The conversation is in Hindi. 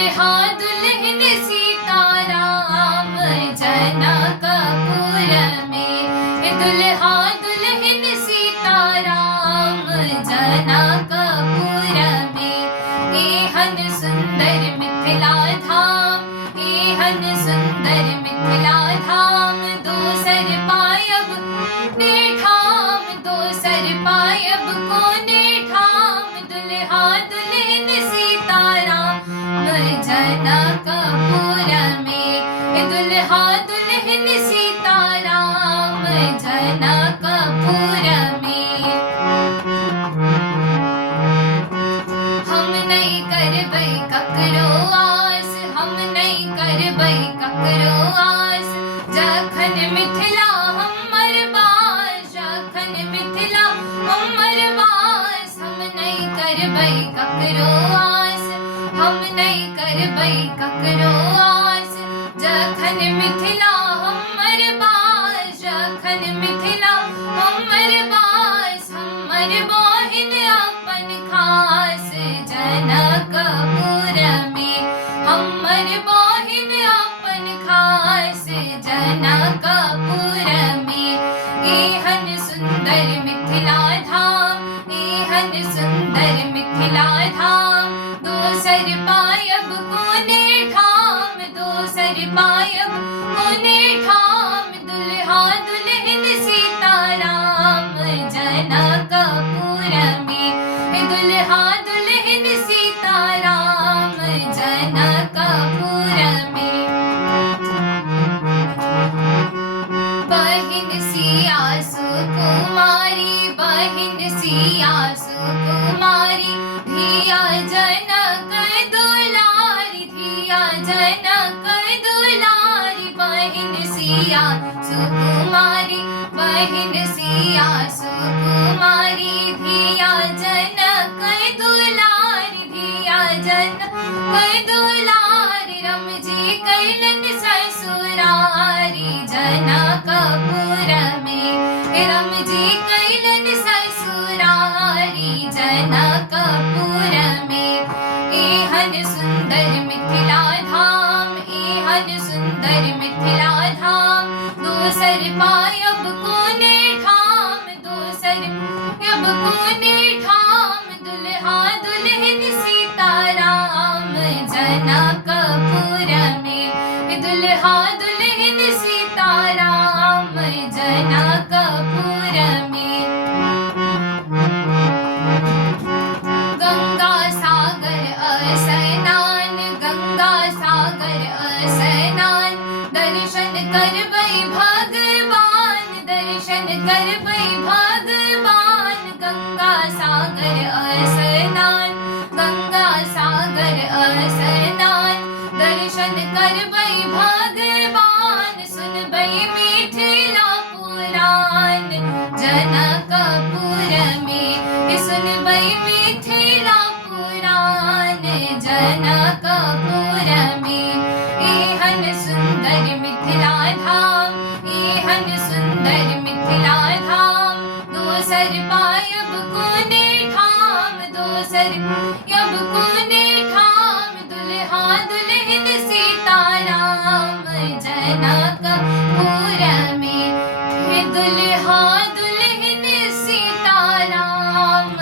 दुल्हा दुल्हन सीताराम जनकपुर में। दुल्हा दुल्हन सीताराम जनकपुर में। एहन सुंदर मिथिला धाम, एहन सुंदर मिथिला धाम, दोसर पायब ने ठाम, दोसर पायब कोने ठाम। दुल्हा दुल्हन सीताराम जनकपुर में। दुल्हा दुल्हन सीताराम जनकपुर में। हम नहीं करबै ककरो आस, हम नहीं करबै ककरो आस, जखन मिथिला हमर बास, जखन मिथिला हमर बास। हम नहीं करबै ककरो आस, हम नहीं करबै ककरो आस, जखन मिथिला हमर बास, जखन मिथिला हमर बास। हमर बहिन अपन खास जनकपुर में, हमर बहिन अपन खास जनकपुर में। एहन सुंदर मिथिला धाम, एहन सुंदर मिथिला धाम, दोसर पायब कोने ठाम, दोसर पायब कोने ठाम। दुल्हा दुल्हन सीताराम जनकपुर में। दुल्हा दुल्हन सीताराम जनकपुर में। बहिन सिया सुकुमारी, बहिन सिया सुकुमारी, धिया जनक दुलारी, धिया जनक दुलारी। बहिन सिया सुकुमारी, बहिन सिया सुकुमारी, धिया जनक दुलारी, धिया जनक दुलारी। रमजी कैलन ससुरारी जनकपुर में, रमजी कैलन ससुरारी जनकपुर में। एहन सुंदर मिथिला धाम, एहन सुंदर मिथिला धाम, दोसर पायब कोने ठाम, दोसर पायब कोने ठाम। दुल्हा दुल्हन सीताराम जनकपुर में। दुल्हा दुल्हन सीताराम जनकपुर में। गंगा सागर स्नान, गंगा सागर स्नान, दर्शन करबै भगवान, दर्शन करबै भगवान। गंगा सागर स्नान, गंगा सागर स्नान, दर्शन करबै भगवान। सुनबै मिथिला पुराण जनकपुर में, सुनबै मिथिला पुराण जनकपुर में। एहन सुंदर मिथिला धाम, एहन सुंदर मिथिला धाम, दोसर पायब कोने ठाम, दोसर पायब कोने ठाम। दुल्हा दुल्हन सीताराम जनकपुर में। दुल्हा दुल्हन सीताराम